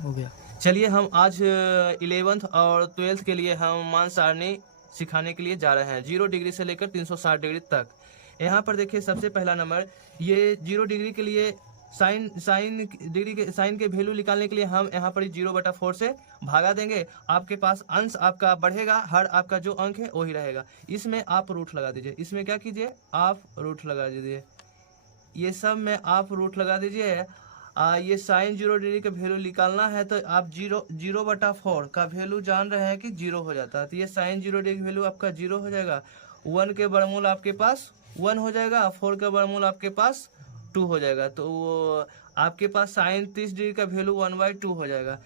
हो गया। चलिए हम आज 11th और 12th के लिए हम मान सारणी सिखाने के लिए जा रहे हैं 0 डिग्री से लेकर 360 डिग्री तक। यहाँ पर देखिए सबसे पहला नंबर, ये 0 डिग्री के लिए साइन साइन डिग्री के साइन के वैल्यू निकालने के लिए हम यहाँ पर 0/4 से भागा देंगे। आपके पास अंश आपका बढ़ेगा, हर आपका जो अंक है वही रहेगा। इसमें आप रूट लगा दीजिए, इसमें क्या कीजिए आप रूट लगा दीजिए, ये सब में आप रूट लगा दीजिए। ये साइन 0 डिग्री का वैल्यू निकालना है तो आप 0/4 का वैल्यू जान रहे हैं कि 0 हो जाता है, तो ये साइन 0 डिग्री वैल्यू आपका 0 हो जाएगा। 1 के वर्गमूल आपके पास 1 हो जाएगा, 4 का वर्गमूल आपके पास 2 हो जाएगा, तो वो आपके पास साइन 30 डिग्री का वैल्यू 1/2 हो जाएगा।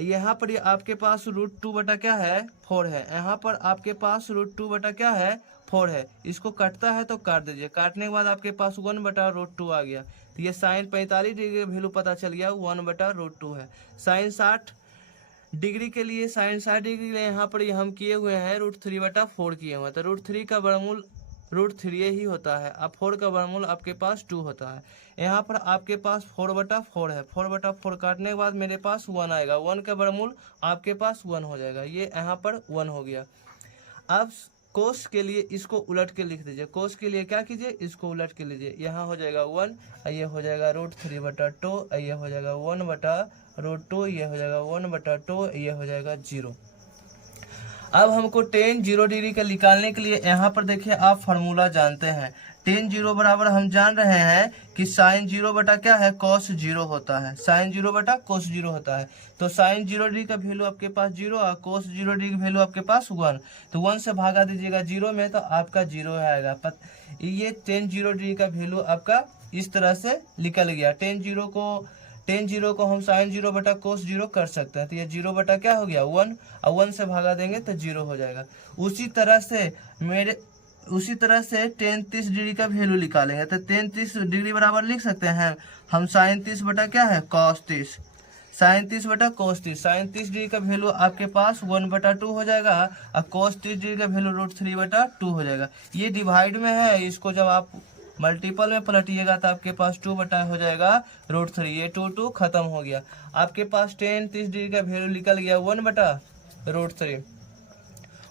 यहाँ पर ये आपके पास √2 बटा क्या है 4 है, यहाँ पर आपके पास √2 बटा क्या है 4 है। इसको कटता है तो काट दीजिए, काटने के बाद आपके पास 1/√2 आ गया, तो ये साइन 45 डिग्री का वैल्यू पता चल गया 1/√2 है। साइन 60 डिग्री के लिए, साइन 60 डिग्री के लिए यहाँ पर ये हम किए हुए हैं √3/4 किए हुए हैं, तो √3 का वर्गमूल √3 ही होता है। अब 4 का वर्गमूल आपके पास 2 होता है। यहाँ पर आपके पास 4/4 है, 4/4 काटने के बाद मेरे पास 1 आएगा, 1 का वर्गमूल आपके पास 1 हो जाएगा, ये यहाँ पर 1 हो गया। अब कोस के लिए इसको उलट के लिख दीजिए, कोस के लिए क्या कीजिए इसको उलट के लीजिए, यहाँ हो जाएगा 1, ये हो जाएगा √3/2, ये हो जाएगा 1/√2, ये हो जाएगा 1/2, ये हो जाएगा 0। अब हमको tan 0 डिग्री का निकालने के लिए यहाँ पर देखिए आप फार्मूला जानते हैं, tan 0 बराबर हम जान रहे हैं कि साइन 0 बटा क्या है cos 0 होता है, साइन 0 बटा cos 0 होता है। तो साइन 0 डिग्री का वैल्यू आपके पास 0 और cos 0 डिग्री का वैल्यू आपके पास 1, तो 1 से भागा दीजिएगा 0 में तो आपका 0 आएगा। ये tan 0 डिग्री का वैल्यू आपका इस तरह से निकल गया। tan 0 को हम साइन 0 बटा cos 0 कर सकते हैं, तो ये 0 बटा क्या हो गया 1, और 1 से भागा देंगे तो 0 हो जाएगा। उसी तरह से tan 30 डिग्री का वैल्यू निकालेंगे, तो tan 30 डिग्री बराबर लिख सकते हैं हम साइन 30 बटा क्या है cos 30, साइन 30 बटा cos 30, साइन 30 डिग्री का वैल्यू आपके पास 1/2 हो जाएगा, और cos 30 डिग्री का वैल्यू √3/2 हो जाएगा। ये डिवाइड में है, इसको जब आप मल्टीपल में पलटिएगा तो आपके पास 2 बटा हो जाएगा √3, ये 2 खत्म हो गया। आपके पास tan 30 डिग्री का वैल्यू निकल गया 1/√3।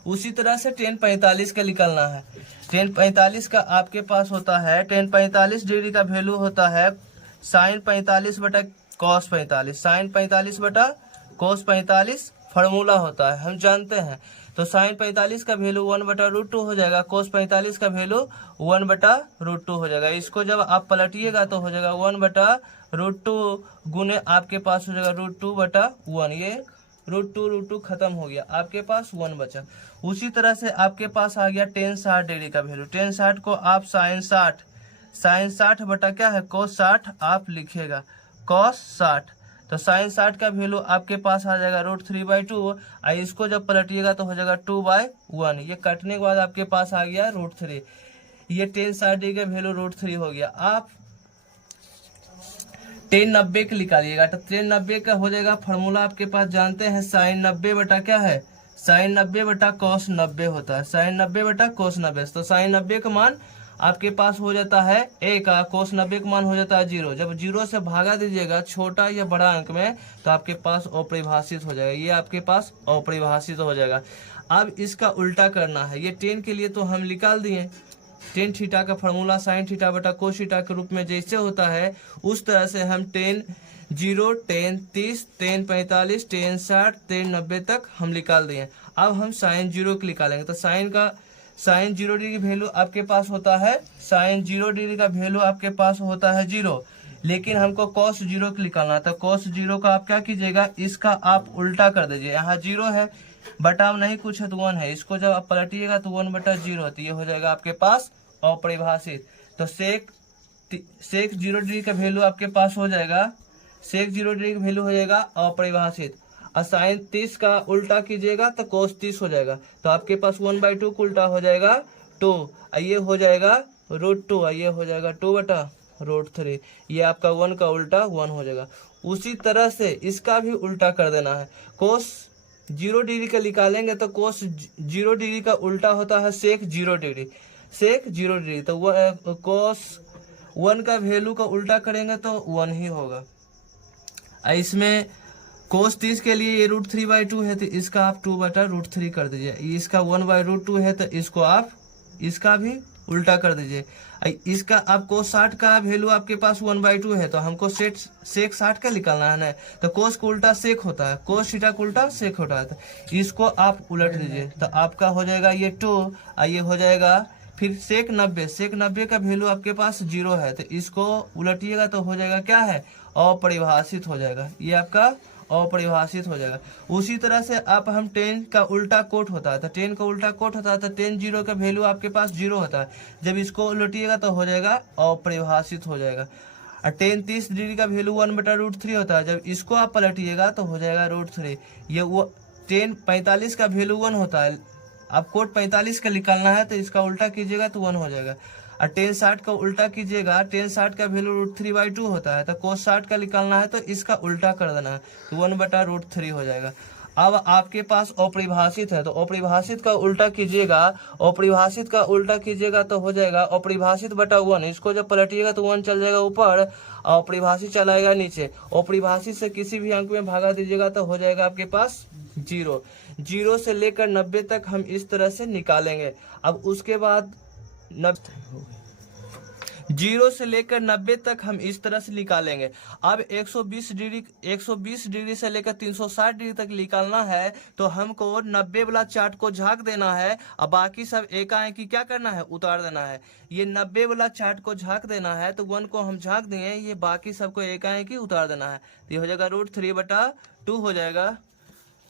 उसी तरह से tan 45 का निकलना है, tan 45 का आपके पास होता है, tan 45 डिग्री का वैल्यू होता है साइन 45 बटा cos 45, साइन 45 बटा cos 45 फार्मूला होता है हम जानते हैं। तो साइन 45 का वैल्यू 1/√2 हो जाएगा, cos 45 का वैल्यू 1/√2 हो जाएगा। इसको जब आप पलटिएगा तो हो जाएगा 1/√2 गुने आपके पास हो जाएगा √2/1, ये √2 खत्म हो गया, आपके पास 1 बचा। उसी तरह से आपके पास आ गया tan 60 डिग्री का वैल्यू, tan 60 को आप साइन 60 बटा क्या है cos 60 आप लिखिएगा cos 60, तो साइन 60 का वैल्यू आपके पास आ जाएगा √3/2, और इसको जब पलटिएगा तो हो जाएगा 2/1, ये कटने के बाद आपके पास आ गया √3, ये tan 60 डिग्री का वैल्यू √3 हो गया। आप tan 90 का निकालिएगा, तो tan 90 का हो जाएगा फार्मूला आपके पास जानते हैं, साइन 90 बटा क्या है साइन 90 बटा cos 90 होता है, साइन 90 बटा cos 90, तो साइन 90 का मान आपके पास हो जाता है 1, cos 90 का मान हो जाता है 0। जब 0 से भागा दीजिएगा छोटा या बड़ा अंक में तो आपके पास अपरिभाषित हो जाएगा, ये आपके पास अपरिभाषित हो जाएगा। अब इसका उल्टा करना है, ये tan के लिए तो हम निकाल दिए, tan थीटा का फार्मूला साइन थीटा बटा cos थीटा के रूप में जैसे होता है उस तरह से हम tan 0, tan 30, tan 45, tan 60, tan 90 तक हम निकाल दिए। अब हम साइन 0 को निकालेंगे, तो साइन 0 डिग्री वैल्यू आपके पास होता है, साइन 0 डिग्री का वैल्यू आपके पास होता है 0, लेकिन हमको cos 0 को निकालना है, तो cos 0 का आप क्या कीजिएगा इसका आप उल्टा कर दीजिए, यहाँ 0 है बटा नहीं कुछ है तो 1 है, इसको जब आप पलटिएगा तो 1/0 होती है, हो जाएगा आपके पास अपरिभाषित। तो सेक 0 डिग्री का वैल्यू आपके पास हो जाएगा, सेक 0 डिग्री का वैल्यू हो जाएगा अपरिभाषित, और साइन 30 का उल्टा कीजिएगा तो cos 30 हो जाएगा, तो आपके पास 1/2 का उल्टा हो जाएगा 2, ये हो जाएगा √2, ये हो जाएगा 2/√3, ये आपका 1 का उल्टा 1 हो जाएगा। उसी तरह से इसका भी उल्टा कर देना है, cos 0 डिग्री का निकालेंगे तो cos 0 डिग्री का उल्टा होता है सेक 0 डिग्री, सेक 0 डिग्री, तो cos 1 का वैल्यू का उल्टा करेंगे तो 1 ही होगा। इसमें कोस 30 के लिए ये √3/2 है, तो इसका आप 2/√3 कर दीजिए। इसका 1/√2 है, तो इसको आप इसका भी उल्टा कर दीजिए। इसका आप कोस 60 का वैल्यू आपके पास 1/2 है, तो हमको सेक 60 का निकालना है ना, तो कोस को उल्टा सेक होता है, कोस थीटा को उल्टा सेक होता है, तो इसको आप उलट दीजिए, तो आपका हो जाएगा ये 2, ये हो जाएगा फिर सेक 90 का वैल्यू आपके पास 0 है, तो इसको उलटिएगा तो हो जाएगा क्या है, अपरिभाषित हो जाएगा, ये आपका अपरिभाषित हो जाएगा। उसी तरह से आप हम 10 का उल्टा कोट होता है, तो 10 का उल्टा कोट होता है, तो 10 0 का वैल्यू आपके पास 0 होता है, जब इसको उलटिएगा तो हो जाएगा अपरिभाषित हो जाएगा। और 10 30 डिग्री का वैल्यू 1/√3 होता है, जब इसको आप पलटिएगा तो हो जाएगा √3। ये वो 10 45 का वैल्यू 1 होता है, आप कोट 45 का निकालना है, तो इसका उल्टा कीजिएगा तो 1 हो जाएगा। और 10 60 का उल्टा कीजिएगा, 10 60 का वैल्यू √3/2 होता है, तो कोस 60 का निकालना है, तो इसका उल्टा कर देना है, तो 1/√3 हो जाएगा। अब आपके पास अपरिभाषित है, तो अपरिभाषित का उल्टा कीजिएगा, अपरिभाषित का उल्टा कीजिएगा तो हो जाएगा अपरिभाषित बटा 1। इसको जब पलटिएगा तो 1 चल जाएगा ऊपर, अपरिभाषित चलाएगा नीचे। अपरिभाषित से किसी भी अंक में भागा दीजिएगा तो हो जाएगा आपके पास 0। 0 से लेकर 90 तक हम इस तरह से निकालेंगे। अब उसके बाद 0 से लेकर 90 तक हम इस तरह से निकालेंगे। अब 120 डिग्री से लेकर 360 डिग्री तक निकालना है, तो हमको 90 वाला चार्ट को झाँक देना है, और बाकी सब एकाएकी क्या करना है, उतार देना है। ये 90 वाला चार्ट को झाँक देना है, तो 1 को हम झाँक देंगे, ये बाकी सबको एकाएकी उतार देना है, तो ये हो जाएगा √3/2 हो जाएगा,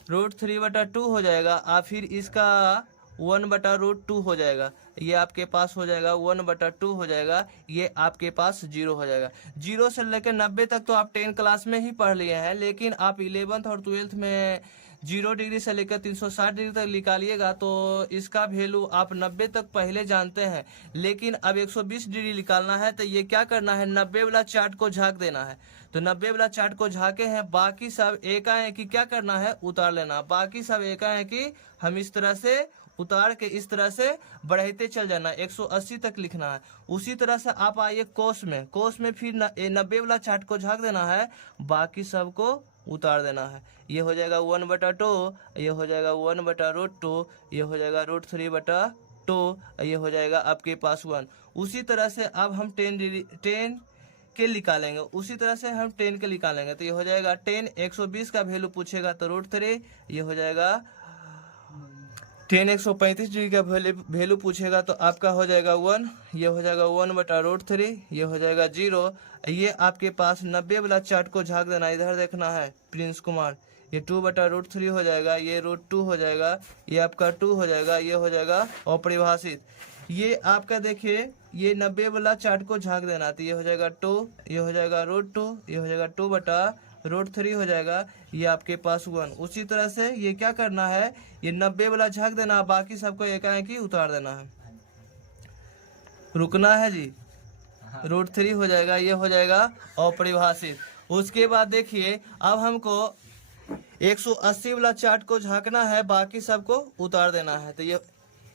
√3/2 हो जाएगा। और फिर इसका 1/√2 हो जाएगा, ये आपके पास हो जाएगा 1/2 हो जाएगा, ये आपके पास 0 हो जाएगा। 0 से लेकर 90 तक तो आप 10 क्लास में ही पढ़ लिए हैं, लेकिन आप 11th और 12th में 0 डिग्री से लेकर 360 डिग्री तक निकालिएगा, तो इसका वैल्यू आप 90 तक पहले जानते हैं, लेकिन अब 120 डिग्री निकालना है, तो ये क्या करना है, 90 वाला चार्ट को झाँक देना है। तो 90 वाला चार्ट को झाँके हैं, बाकी सब एकाएकी क्या करना है, उतार लेना। बाकी सब एकाएकी हम इस तरह से उतार के इस तरह से बढ़ाते चल जाना, 180 तक लिखना है। उसी तरह से आप आइए कोस में फिर 90 वाला चार्ट को झाँक देना है, बाकी सब को उतार देना है। ये हो जाएगा 1/2, ये हो जाएगा 1/√2, ये हो जाएगा √3/2, ये हो जाएगा आपके पास 1। उसी तरह से अब हम 10 के निकालेंगे, उसी तरह से हम 10 के निकालेंगे, तो ये हो जाएगा 10 120 का वैल्यू पूछेगा तो √3, ये हो जाएगा 10 135 डिग्री का वैल्यू पूछेगा तो आपका हो जाएगा 1, ये हो जाएगा 1/√3, ये हो जाएगा 0। ये आपके पास 90 वाला चार्ट को झाँक देना, इधर देखना है प्रिंस कुमार, ये 2/√3 हो जाएगा, ये √2 हो जाएगा, ये आपका 2 हो जाएगा, ये हो जाएगा अपरिभाषित। ये आपका देखिए, ये 90 वाला चार्ट को झाँक देना, तो ये हो जाएगा 2, ये हो जाएगा √2, ये हो जाएगा 2/√3 हो जाएगा, ये आपके पास 1। उसी तरह से ये क्या करना है, ये 90 वाला झाँक देना, बाकी सबको एकाएकी उतार देना है, रुकना है जी, √3 हो जाएगा, ये हो जाएगा अपरिभाषित। उसके बाद देखिए, अब हमको 180 वाला चार्ट को झाँकना है, बाकी सबको उतार देना है, तो ये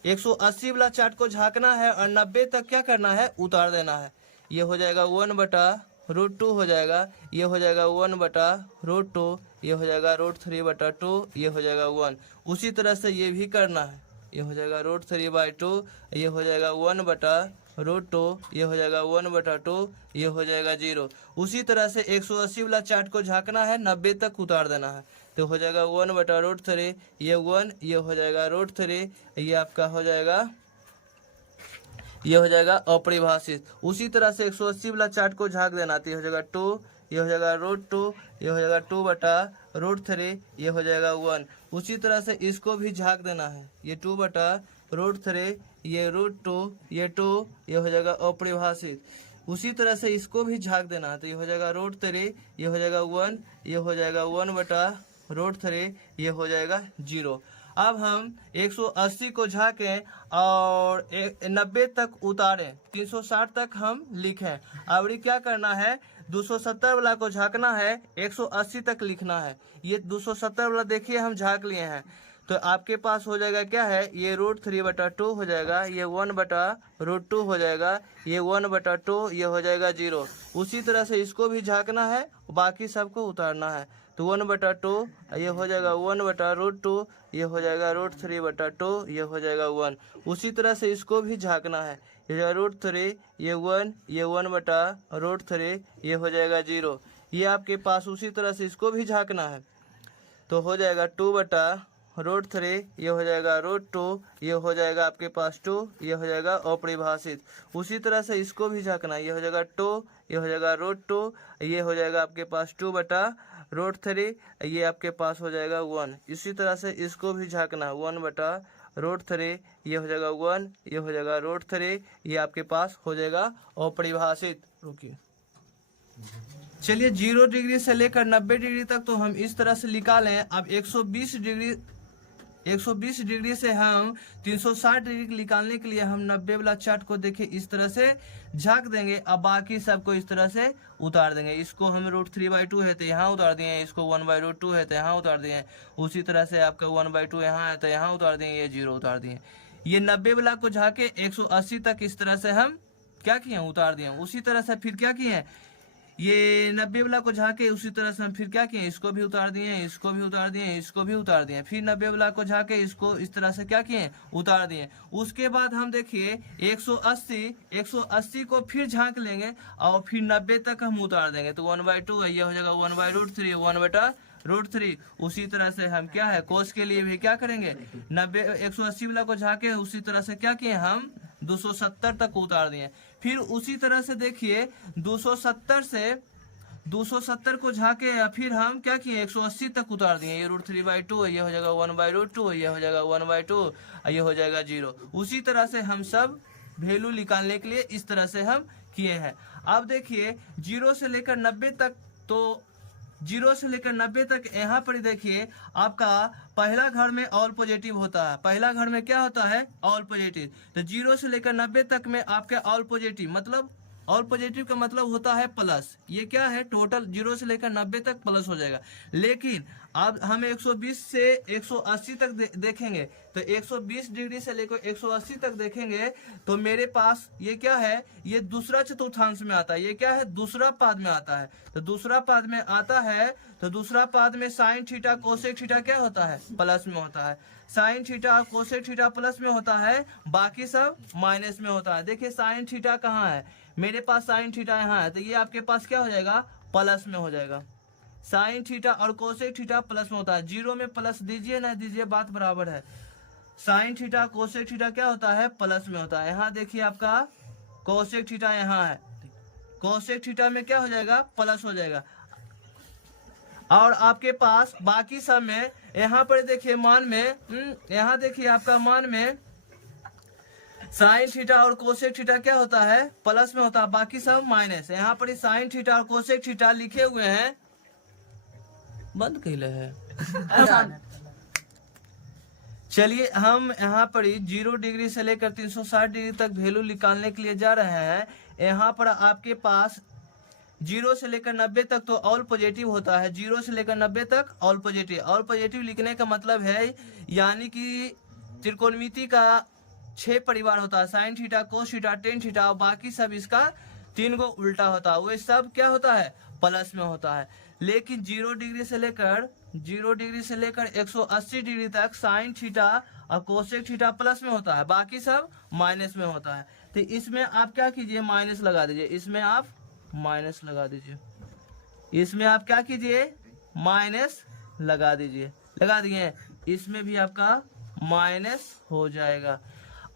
180 वाला चार्ट को झाँकना है और 90 तक क्या करना है, उतार देना है। ये हो जाएगा 1/√2 हो जाएगा, ये हो जाएगा 1/√2, ये हो जाएगा √3/2, ये हो जाएगा 1। उसी तरह से ये भी करना है, ये हो जाएगा √3/2, ये हो जाएगा 1/√2, ये हो जाएगा 1/2, ये हो जाएगा 0। उसी तरह से 180 वाला चार्ट को झाँकना है, 90 तक उतार देना है, तो हो जाएगा 1/√3, ये 1, ये हो जाएगा √3, ये आपका हो जाएगा, ये हो जाएगा अपरिभाषित। उसी तरह से 180 वाला चार्ट को झाँक देना, तो ये हो जाएगा 2, ये हो जाएगा √2, ये हो जाएगा 2/√3, ये हो जाएगा 1। उसी तरह से इसको भी झाँक देना है, ये 2/√3, ये √2, ये 2, ये हो जाएगा अपरिभाषित। उसी तरह से इसको भी झाँक देना है, तो ये हो जाएगा √3, ये हो जाएगा 1, ये हो जाएगा 1/√3, ये हो जाएगा 0। अब हम 180 को झाँकें और 90 तक उतारें, 360 तक हम लिखें। अब क्या करना है, 270 वाला को झाँकना है, 180 तक लिखना है। ये 270 वाला देखिए हम झाँक लिए हैं, तो आपके पास हो जाएगा क्या है, ये √3/2 हो जाएगा, ये 1/√2 हो जाएगा, ये 1/2, ये हो जाएगा 0। उसी तरह से इसको भी झाँकना है, बाकी सबको उतारना है, तो 1/2 ये हो जाएगा 1/√2, ये हो जाएगा √3/2, ये हो जाएगा 1। उसी तरह से इसको भी झांकना है, ये जाएगा √3, ये 1, ये 1/√3, ये हो जाएगा 0। ये आपके पास उसी तरह से इसको भी झांकना है, तो हो जाएगा 2/√3, ये हो जाएगा √2, ये हो जाएगा आपके पास 2, ये हो जाएगा अपरिभाषित। उसी तरह से इसको भी झांकना, ये हो जाएगा 2, ये हो जाएगा √2, ये हो जाएगा आपके पास 2/√3, ये आपके पास हो जाएगा 1। इसी तरह से इसको भी झांकना, 1/√3, ये हो जाएगा 1, ये हो जाएगा √3, ये आपके पास हो जाएगा अपरिभाषित। रुकिए, चलिए 0 डिग्री से लेकर 90 डिग्री तक तो हम इस तरह से निकालें। अब 120 डिग्री से हम 360 डिग्री निकालने के लिए हम 90 वाला चार्ट को देखिए इस तरह से झाँक देंगे। अब बाकी सबको इस तरह से उतार देंगे। इसको हम √3/2 है तो यहाँ उतार दिए, इसको 1/√2 है तो यहाँ उतार दिए, उसी तरह से आपका 1/2 यहाँ है तो यहाँ उतार दिए, ये 0 उतार दिए। ये 90 वाला को झाँके 180 तक इस तरह से हम क्या किए, उतार दिए। उसी तरह से फिर क्या किए, ये 90 वाला को झाके उसी तरह से हम फिर क्या किए, इसको भी उतार दिए, इसको भी उतार दिए, इसको भी उतार दिए। फिर 90 वाला को झाके इसको इस तरह से क्या किए, उतार दिए। उसके बाद हम देखिए 180 को फिर झांक लेंगे और फिर 90 तक हम उतार देंगे, तो 1/2 ये हो जाएगा 1/√3, 1/√3। उसी तरह से हम क्या है कोस के लिए भी क्या करेंगे, 180 वाला को झाके उसी तरह से क्या किए, हम 270 तक उतार दिए। फिर उसी तरह से देखिए 270 को झाके फिर हम क्या किए, 180 तक उतार दिए। ये √3/2, ये हो जाएगा 1/√2, ये हो जाएगा 1/2, ये हो जाएगा 0। उसी तरह से हम सब वैल्यू निकालने के लिए इस तरह से हम किए हैं। अब देखिए 0 से लेकर 90 तक, तो 0 से लेकर 90 तक यहाँ पर देखिए आपका पहला घर में ऑल पॉजिटिव होता है। पहला घर में क्या होता है, ऑल पॉजिटिव। तो 0 से लेकर 90 तक में आपका ऑल पॉजिटिव, मतलब ऑल पॉजिटिव का मतलब होता है प्लस। ये क्या है, टोटल 0 से लेकर 90 तक प्लस हो जाएगा। लेकिन अब हम 120 से 180 तक देखेंगे, तो 120 डिग्री से लेकर 180 तक देखेंगे तो मेरे पास ये क्या है, ये दूसरा चतुर्थांश में आता है। ये क्या है, दूसरा पाद में आता है। तो दूसरा पाद में आता है तो दूसरा पाद में साइन थीटा कोसेक थीटा क्या होता है, प्लस में होता है। साइन थीटा और कोसेक थीटा प्लस में होता है, बाकी सब माइनस में होता है। देखिए साइन थीटा कहाँ है, मेरे पास साइन थीटा यहाँ है, तो ये आपके पास क्या हो जाएगा, प्लस में हो जाएगा। साइन थीटा और कोसेक थीटा प्लस में होता है। 0 में प्लस दीजिए ना दीजिए बात बराबर है। साइन थीटा कोसेक थीटा क्या होता है, प्लस में होता है। यहाँ देखिए आपका कोसेक थीटा यहाँ है, कोसेक थीटा में क्या हो जाएगा, प्लस हो जाएगा। और आपके पास बाकी सब में यहाँ पर देखिए मान में, यहाँ देखिए आपका मान में साइन थीटा और कोसेक थीटा क्या होता है, प्लस में होता है, बाकी सब माइनस। यहाँ पर साइन थीटा और कोसेक थीटा लिखे हुए हैं, बंद कैले है। चलिए हम यहाँ पर 0 डिग्री से लेकर 360 डिग्री तक वैल्यू निकालने के लिए जा रहे हैं। यहाँ पर आपके पास 0 से लेकर 90 तक तो ऑल पॉजिटिव होता है। 0 से लेकर 90 तक ऑल पॉजिटिव। ऑल पॉजिटिव लिखने का मतलब है यानी कि त्रिकोणमिति का 6 परिवार होता है, sine theta cos theta tan theta, और बाकी सब इसका 3 गो उल्टा होता है, वो सब क्या होता है, प्लस में होता है। लेकिन 0 डिग्री से लेकर 180 डिग्री तक साइन थीटा और कोसेक थीटा प्लस में होता है, बाकी सब माइनस में होता है। तो इसमें आप क्या कीजिए, माइनस लगा दीजिए। इसमें आप माइनस लगा दीजिए, इसमें आप क्या कीजिए, माइनस लगा दीजिए। लगा दिए, इसमें भी आपका माइनस हो जाएगा।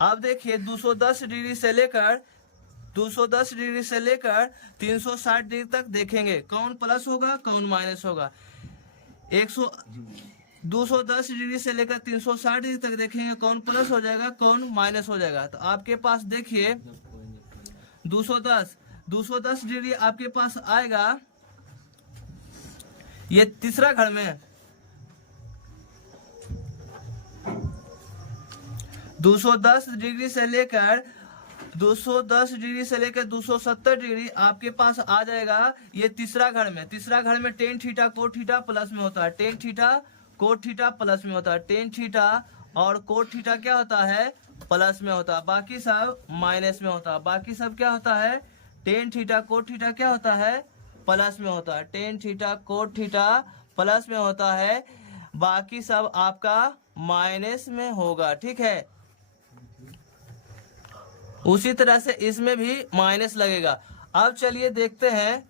अब देखिए 210 डिग्री से लेकर 360 डिग्री तक देखेंगे, कौन प्लस होगा कौन माइनस होगा। 210 डिग्री से लेकर 360 डिग्री तक देखेंगे, कौन प्लस हो जाएगा कौन माइनस हो जाएगा। तो आपके पास देखिए 210 डिग्री आपके पास आएगा, ये तीसरा घर में 210 डिग्री से लेकर 270 डिग्री आपके पास आ जाएगा, ये तीसरा घर में। तीसरा घर में tan theta cot theta plus में होता है, tan theta cot theta plus में होता है, टेन थीटा और कोट थीटा क्या होता है, प्लस में होता है, बाकी सब माइनस में होता है। बाकी सब क्या होता है, टेन थीटा कोट थीटा क्या होता है, प्लस में होता है, tan theta cot theta plus में होता है, बाकी सब आपका माइनस में होगा। ठीक है, उसी तरह से इसमें भी माइनस लगेगा। अब चलिए देखते हैं,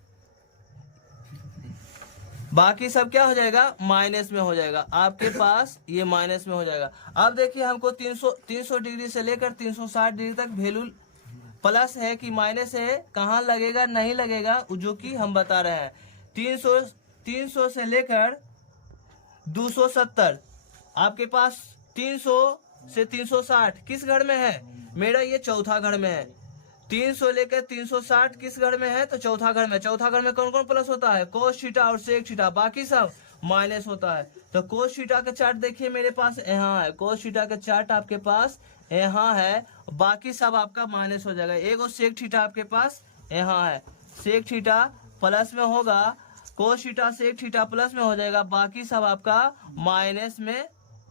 बाकी सब क्या हो जाएगा, माइनस में हो जाएगा। आपके पास ये माइनस में हो जाएगा। अब देखिए हमको 300 डिग्री से लेकर 360 डिग्री तक वैल्यू प्लस है कि माइनस है, कहाँ लगेगा, नहीं लगेगा, जो कि हम बता रहे हैं। 300 से लेकर 270, आपके पास 300 से 360 किस घर में है, मेरा ये चौथा घर में है। 300 लेकर 360 किस घर में है, तो चौथा घर में। चौथा घर में कौन कौन प्लस होता है, कोस थीटा और सेक थीटा, बाकी सब माइनस होता है। तो कोस थीटा का चार्ट देखिए मेरे पास यहाँ है, कोस थीटा का चार्ट आपके पास यहाँ है, बाकी सब आपका माइनस हो जाएगा। एक और सेक थीटा आपके पास यहाँ है, सेक थीटा प्लस में होगा, cos theta sec theta plus में हो जाएगा, बाकी सब आपका माइनस में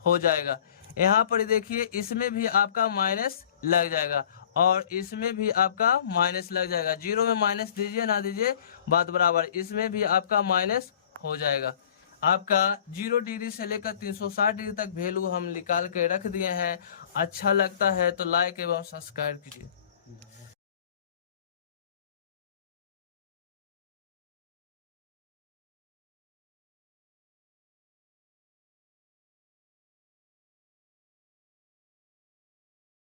हो जाएगा। यहाँ पर देखिए इसमें भी आपका माइनस लग जाएगा और इसमें भी आपका माइनस लग जाएगा। जीरो में माइनस दीजिए ना दीजिए बात बराबर, इसमें भी आपका माइनस हो जाएगा। आपका 0 डिग्री से लेकर 360 डिग्री तक वैल्यू हम निकाल के रख दिए हैं। अच्छा लगता है तो लाइक एवं सब्सक्राइब कीजिए।